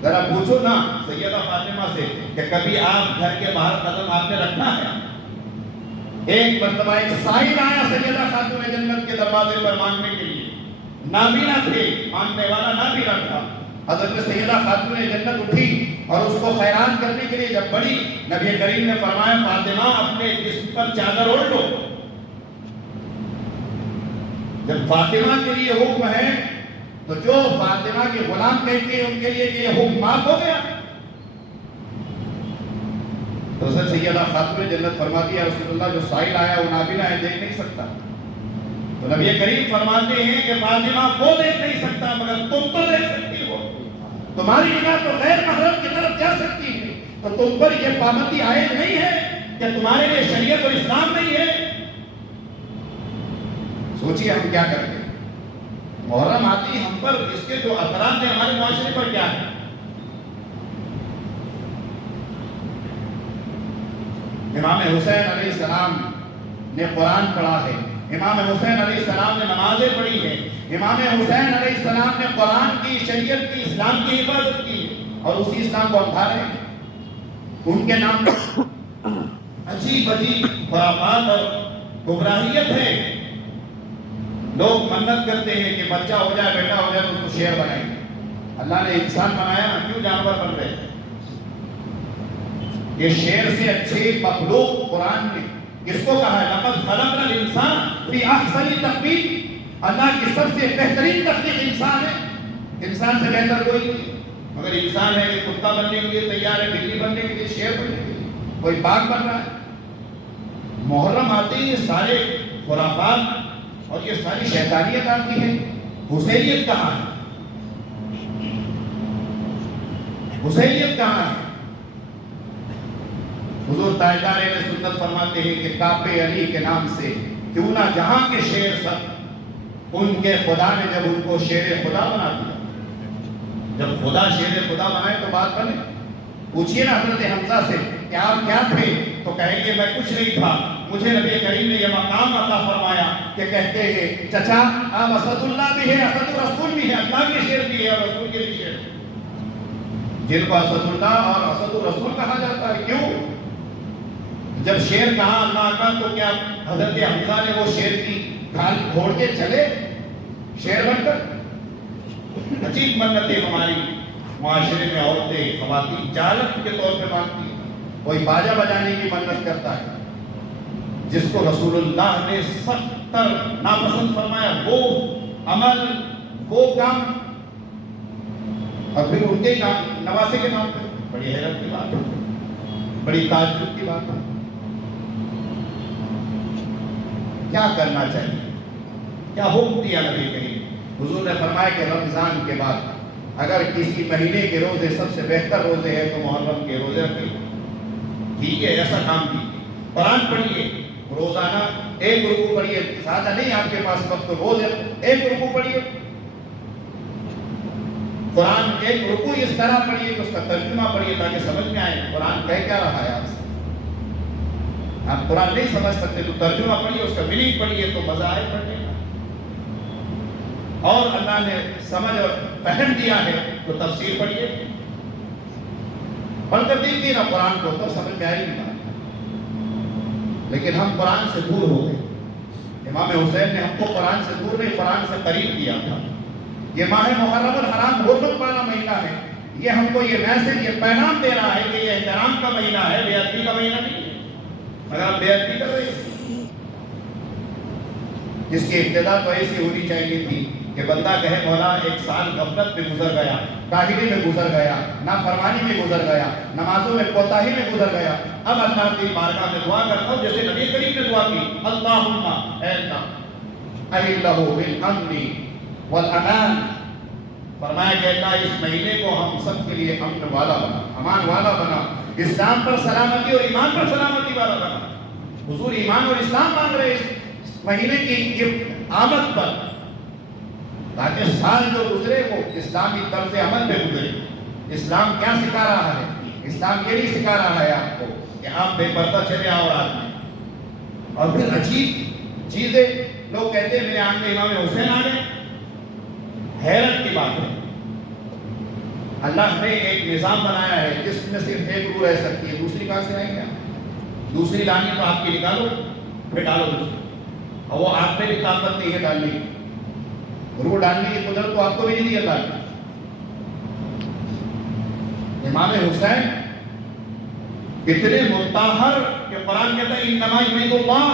ذرا پوچھو نا سیدہ فاطمہ سے کہ کبھی آپ گھر کے باہر قدم آپ نے رکھا ہے؟ ایک مرتبہ ایک سائل آیا سیدہ خاتون جنت کے دروازے پر مانگنے کے لیے، نابینا تھے، مانگنے والا نابینا تھا۔ حضرت سیدہ خاتون جنت اٹھی اور اس کو خیرات کرنے کے لیے جب بڑھی، نبی کریم نے فرمایا فاطمہ اپنے جسم پر چادر اوڑھ لو۔ جب فاطمہ کے لیے حکم ہے تو جو فاطمہ کے غلام کہتے ہیں ان کے لیے کہ یہ حکم معاف ہو گیا۔ تو حضرت سیدہ خاتون جنت فرماتی ہے رسول اللہ جو سائل آیا وہ نابینا ہے، دیکھ نہیں سکتا۔ تو نبی کریم فرماتے ہیں کہ فاطمہ وہ دیکھ نہیں سکتا مگر تم تو دیکھ سکتی ہو، تمہاری نگاہ تو غیر محرم کی طرف جا سکتی ہے، تو تم پر یہ پابندی عائد نہیں ہے کہ تمہارے لیے شریعت اور اسلام نہیں ہے؟ سوچیے ہم کیا کرتے ہیں۔ محرم آتی ہم پر اس کے جو اثرات ہیں ہمارے معاشرے پر کیا ہے؟ امام حسین علیہ السلام نے قرآن پڑھا ہے، امام حسین علیہ السلام نے نمازیں پڑھی ہیں، امام حسین علیہ السلام نے قرآن کی، شریعت کی، اسلام کی حفاظت کی، اور اسی اسلام کو ہم کھا رہے ہیں۔ ان کے نام عجیب عجیب خرافات اور گمراہیت ہے۔ لوگ منت کرتے ہیں کہ بچہ ہو جائے، بیٹا ہو جائے تو اس کو شیر بنائیں گے۔ اللہ نے انسان بنایا نا، کیوں جانور بن رہے ہیں؟ یہ شیر سے اچھے مخلوق قرآن نے کس کو کہا ہے؟ لقد خلقنا الانسان فی احسن تقویم۔ اللہ کی سب سے بہترین تخلیق انسان ہے، انسان سے بہتر کوئی نہیں۔ مگر انسان ہے کہ کتا بننے کے لیے تیار ہے، بلی بننے کے لیے، شیر بننے کے لیے، کوئی باغ بن رہا ہے۔ محرم آتے ہی یہ سارے خرافات اور یہ ساری شیطانیت آتی ہے۔ حسینیت کہاں ہے؟ حسینیت کہاں ہے؟ حضور تاجدار اہل سنت فرماتے ہیں کہ کعبہ علی کے نام سے کیوں نہ جہاں کے شیر سب، ان کے خدا نے جب ان کو شیر خدا بنا دیا، جب خدا شیر خدا بنائے تو بات بنے۔ پوچھیے نا حضرت حمزہ سے کہ آپ کیا تھے، تو کہیں گے میں کچھ نہیں تھا، مجھے نبی کریم نے یہ مقام عطا فرمایا کہ کہتے ہیں چچا آپ اسد اللہ بھی ہے، اسد الرسول بھی ہے، اللہ کے شیر بھی ہے اور رسول کے بھی شیر ہے، جن کو اسد اللہ اور اسد الرسول کہا جاتا ہے۔ کیوں؟ جب شیر کہا اللہ کا تو کیا حضرت حمزہ نے وہ شیر کی کھال گھوڑ کے چلے شیر بن کر؟ عجیب منتیں ہماری معاشرے میں عورتیں خواتین جالت کے طور پہ مانتی ہیں۔ کوئی باجا بجانے کی منت کرتا ہے جس کو رسول اللہ نے سخت تر ناپسند فرمایا، وہ عمل وہ کام، اور پھر ان کے نواسے کے نام پہ بڑی حیرت کی بات ہے، بڑی تعجب کی بات ہے۔ کیا کرنا چاہیے؟ کیا حکم دیا نبی کریم؟ حضور نے فرمایا کہ رمضان کے بعد اگر کسی مہینے کے روزے سب سے بہتر روزے ہیں تو محرم کے روزے رکھیے، ٹھیک ہے، ایسا کام کیجیے۔ قرآن پڑھیے، روزانہ ایک رکوع پڑھیے، زیادہ نہیں آپ کے پاس وقت تو روز ایک رکوع پڑھیے، قرآن ایک رکوع اس طرح پڑھیے کہ اس کا ترجمہ پڑھیے تاکہ سمجھ میں آئے قرآن کہہ کیا رہا ہے آپ سے۔ آپ قرآن نہیں سمجھ سکتے تو ترجمہ پڑھیے، اس کا میننگ پڑھیے تو مزہ آئے پڑھنے کا۔ اور اللہ نے سمجھ اور فہم دیا ہے تو تفسیر پڑھیے، پڑھ کر دیکھیے نا قرآن کو تو سمجھ میں آئے گی بات۔ لیکن ہم قرآن سے دور ہو گئے۔ امام حسین نے ہم کو قرآن سے دور نہیں قرآن سے قریب کیا تھا۔ یہ ماہ محرم الحرام حرمت والا مہینہ ہے، یہ ہم کو یہ میسج یہ پیغام دے رہا ہے کہ یہ احترام کا مہینہ ہے، بے ادبی کا مہینہ نہیں ہے۔ اگر آپ بے ادبی کر رہے ہیں، جس کی ابتدا تو ایسی ہونی چاہیے تھی کہ بندہ کہے مولا ایک سال غفلت میں گزر گیا، کاہلی میں گزر گیا، نافرمانی میں گزر گیا، نمازوں میں کوتاہی میں گزر گیا، اب اللہ کی بارگاہ میں دعا کرتا ہوں جیسے نبی کریم نے دعا کی، اللہم اے اللہ اہلہ بالامن والامان، فرمایا کہ اللہ اس مہینے کو ہم سب کے لیے امن والا بنا، امان والا بنا، اسلام پر سلامتی اور ایمان پر سلامتی والا بنا۔ حضور ایمان اور اسلام مانگ رہے اس مہینے کی آمد پر، تاکہ سال جو گزرے وہ اسلامی طرز عمل میں گزرے۔ اسلام کیا سکھا رہا ہے؟ اسلام یہ نہیں سکھا رہا ہے آپ کو کہ آپ بے پردہ چلے آؤ رات میں۔ اور پھر عجیب چیزیں لوگ کہتے ہیں میرے آنکھ میں امام حسین آ گئے، حیرت کی بات ہے۔ اللہ نے ایک نظام بنایا ہے جس میں صرف ایک روح رہ سکتی ہے، دوسری کہاں سے رہیں گے؟ دوسری لانی تو آپ کی نکالو پھر ڈالو دوسری، اور وہ آپ میں بھی طاقت نہیں ہے ڈالنے کی، روح ڈالنے کی قدرت تو آپ کو بھی نہیں دی اللہ نے۔ امام حسین اتنے مطہر کہ قرآن کہتا ہے انما یرید اللہ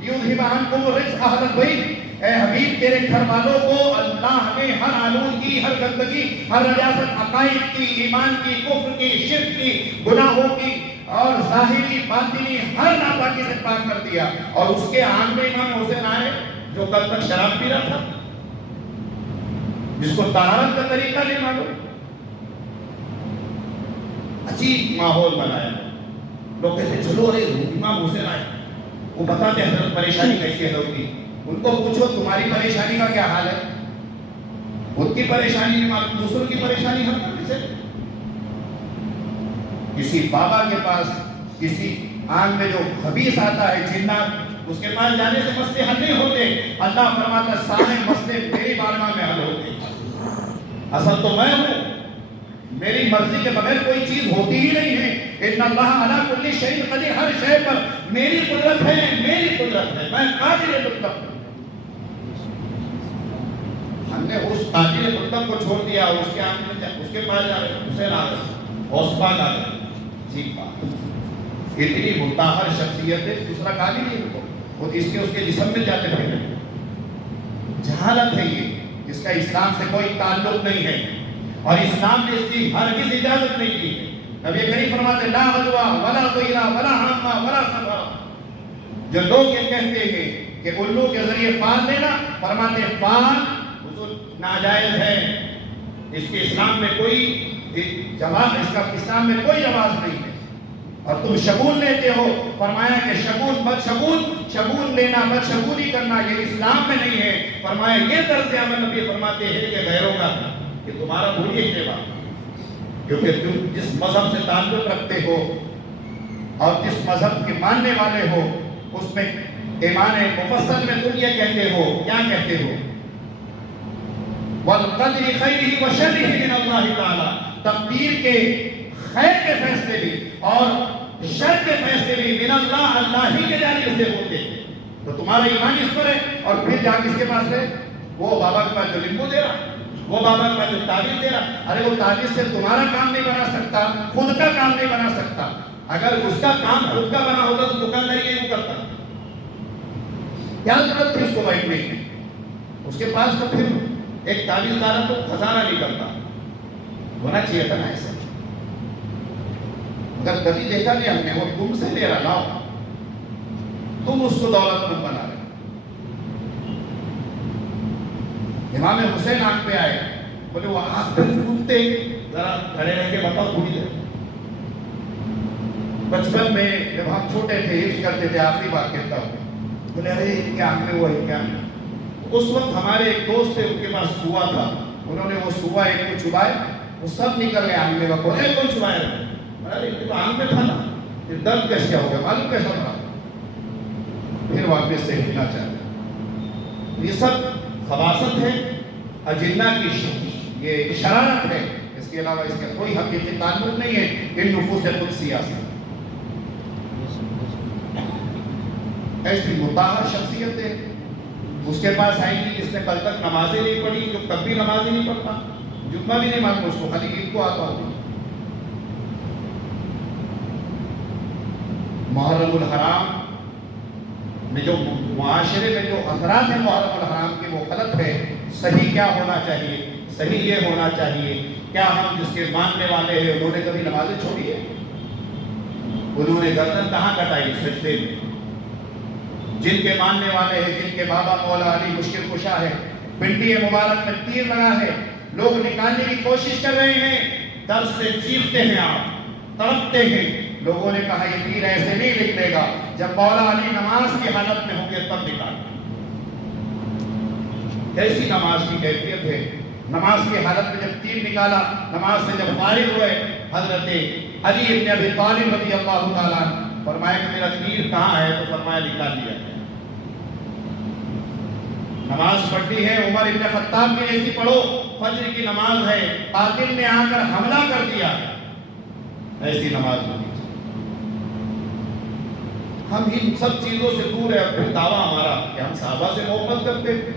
لیذھب عنکم الرجس اہل البیت، اے حبیب تیرے گھر والوں کو اللہ نے ہر آلودگی، ہر گندگی، ہر نجاست، عقائد کی، ایمان کی، کفر کی، شرک کی، گناہوں کی اور ظاہری باطنی ہر ناپاکی سے پاک کر دیا۔ اور اس کے آن میں امام حسین آئے جو کل تک شراب پی رہا تھا، جس کو طہارت کا طریقہ نہیں معلوم۔ عجیب ماحول بنایا، لوگ کہتے چلو ارے امام حسین آئے، وہ بتاتے حضرت پریشانی کیسی ہے ہوگی، ان کو پوچھو تمہاری پریشانی کا کیا حال ہے، خود کی پریشانی نہیں معلوم، دوسروں کی پریشانی حل کرنے سے۔ کسی بابا کے پاس کسی آنکھ میں جو خبیث آتا ہے جنات، اس کے پاس جانے سے مسئلے حل نہیں ہوتے۔ اللہ فرماتا ہے سارے مسئلے میری بارگاہ میں حل ہوتے ہیں، اصل تو میں ہوں، میری مرضی کے بغیر کوئی چیز ہوتی ہی نہیں ہے۔ ان اللہ علی کل شیء قدیر، ہر شے پر میری قدرت ہے، میری قدرت ہے، میں قادر مطلق ہوں۔ ہم نے اس قادر مطلق کو چھوڑ دیا، اس کے آنکھ میں اس کے پاس جا رہے حسین آ گئے، غوث پاک آ گئے، ٹھیک بات، اتنی مطہر شخصیت ہے، دوسرا قادر نہیں ہے، وہ اس کے جسم میں جاتے پھر جہالت ہے یہ، جس کا اسلام سے کوئی تعلق نہیں ہے، اور اسلام نے اس کی ہرگز اجازت نہیں کی ہے۔ نبی کریم فرماتے لا غدوہ ولا غیرہ ولا حامہ ولا سفر، جو لوگ یہ کہتے ہیں کہ الو کے ذریعے فال لینا، فرماتے فال حضور ناجائز ہے، اس کے اسلام میں کوئی جواز، اس کا اسلام میں کوئی جواز نہیں ہے، اور تم شگون لیتے ہو، فرمایا کہ شگون شگون لینا بدشگونی کرنا یہ اسلام میں نہیں ہے۔ فرمایا یہ طرز عمل نبی فرماتے ہیں کہ غیروں کا، کہ تمہارا بھولیے کے بات کیونکہ تم جس مذہب سے تعلق رکھتے ہو اور جس مذہب کے ماننے والے ہو اس میں ایمان مفصل میں تم یہ کہتے ہو، کیا کہتے ہو؟ وَالْقَدْرِ خَيْرِهِ وَشَرِّهِ مِنَ اللَّهِ تَعَالَى، تقدیر کے خیر کے فیصلے بھی اور شر کے فیصلے بھی من اللہ، اللہ ہی کے جانب سے ہوتے ہیں۔ تو تمہارا ایمان اس پر ہے اور پھر جا کس کے پاس ہے؟ وہ بابا کے پاس جو لمبو دے رہا، وہ بابا کے پاس جو تعویذ دے رہا، ارے وہ تعویذ سے تمہارا کام نہیں بنا سکتا، خود کا کام نہیں بنا سکتا۔ اگر اس کا کام خود کا بنا ہوتا تو دکانداری کیوں کرتا؟ کیا ضرورت تھی اس کو بیٹھنے کی؟ اس کے پاس تو پھر ایک تعویذ دار تو خزانہ نہیں کرتا، ہونا چاہیے تھا نا ایسا۔ اگر کبھی دیکھا نہیں ہم نے، وہ تم سے لے رہا، لاؤ، تم اس کو دولت مند بنا رہے۔ امام حسین آنکھ پہ آئے، بولے وہ آنکھ پہ ڈوبتے، ذرا کھڑے رہ کے بتاؤ تھوڑی دیر۔ بچپن میں جب ہم چھوٹے تھے حفظ کرتے تھے، آخری بات کہتا ہوں، بولے ارے کیا آنکھ میں ہوا ہے کیا؟ اس وقت ہمارے ایک دوست تھے، ان کے پاس سوا تھا، انہوں نے وہ سوا ایک کو چبائے، وہ سب نکل گئے آنکھ میں، وہ ایک کو چبائے، ارے تو آنکھ میں تھا نا، پھر درد کیسے ہو گیا معلوم کیسا پڑا؟ پھر واپس سے ہلنا چاہتے۔ یہ سب خباثت ہے، اجنہ کی یہ شرارت ہے، اس کے علاوہ اس کا کوئی حقیقی تعلق نہیں ہے ان نفوس قدسیہ سے۔ ایسی مطاہر شخصیت ہے، اس کے پاس آئیں گی جس نے کل تک نمازیں نہیں پڑھی، جو کبھی نمازیں نہیں پڑھتا، جمعہ بھی نہیں مانتا، اس کو خالی عید کو آتا ہوگا۔ محرم الحرام میں جو معاشرے میں جو اثرات ہیں محرم الحرام کے، وہ غلط ہے۔ صحیح کیا ہونا چاہیے؟ صحیح یہ ہونا چاہیے، کیا ہم جس کے ماننے والے ہیں انہوں نے کبھی نمازیں چھوڑی ہے؟ انہوں نے گردن کہاں کٹائی؟ سجدے میں۔ جن کے ماننے والے ہیں، جن کے بابا مولا علی مشکل کشا ہے، پنڈی مبارک میں تیر لگا ہے، لوگ نکالنے کی کوشش کر رہے ہیں، درد سے چیختے ہیں، آپ تڑپتے ہیں۔ لوگوں نے کہا یہ تیر ایسے نہیں نکلے گا، جب مولا علی نماز کی حالت میں ہوں گے تب نکال۔ کیسی نماز کی کیفیت ہے؟ نماز کی حالت میں جب تیر نکالا، نماز سے جب فارغ ہوئے، حضرت علی ابن ابی طالب رضی اللہ تعالیٰ فرمایا کہ میرا تیر کہاں ہے؟ تو فرمایا نکال لیا گیا۔ نماز پڑھتی ہے، عمر ابن خطاب کی ایسی پڑھو، فجر کی نماز ہے، قاتل نے آ کر حملہ کر دیا، ایسی نماز ہونی چاہیے۔ ہم ان سب چیزوں سے دور ہے، پھر دعویٰ ہمارا کہ ہم صحابہ سے محبت کرتے تھے۔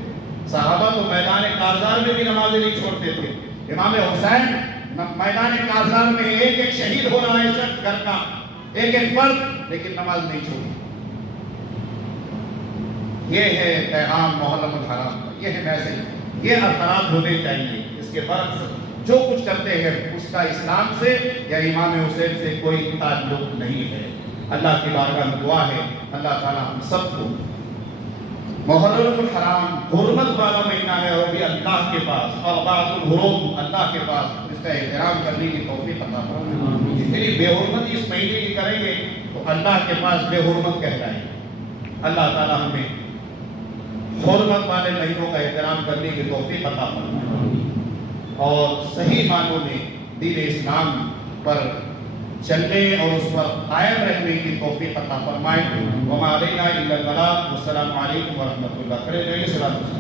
صحابہ تو میدان کارزار میں بھی نمازیں نہیں چھوڑتے تھے۔ امام حسین میدان کارزار میں ایک ایک شہید ہو رہا ہے، شخص گھر کا ایک ایک فرد، لیکن نماز نہیں چھوڑی۔ یہ ہے پیغام محرم الحرام کا، یہ ہے میسج، یہ اثرات ہونے چاہیے۔ اس کے برعکس جو کچھ کرتے ہیں اس کا اسلام سے یا امام حسین سے کوئی تعلق نہیں ہے۔ اللہ کی بارگاہ میں دعا ہے، اللہ تعالیٰ ہم سب کو محرم الحرام حرمت والا مہینہ ہے، اور بھی اللہ کے پاس، اربعۃ الحرم اللہ کے پاس، اس کا احترام کرنے کی توفیق عطا فرمائے۔ جتنی بے حرمتی اس مہینے کی کریں گے تو اللہ کے پاس بے حرمت کہلائیں گے۔ اللہ تعالیٰ ہمیں حرمت والے مہینوں کا احترام کرنے کی توفیق عطا فرمائے اور صحیح معنوں میں دین اسلام پر چلنے اور اس پر قائم رہنے کی توفیق عطا فرمائے۔ وما علینا الا البلاغ، والسلام علیکم ورحمۃ اللہ۔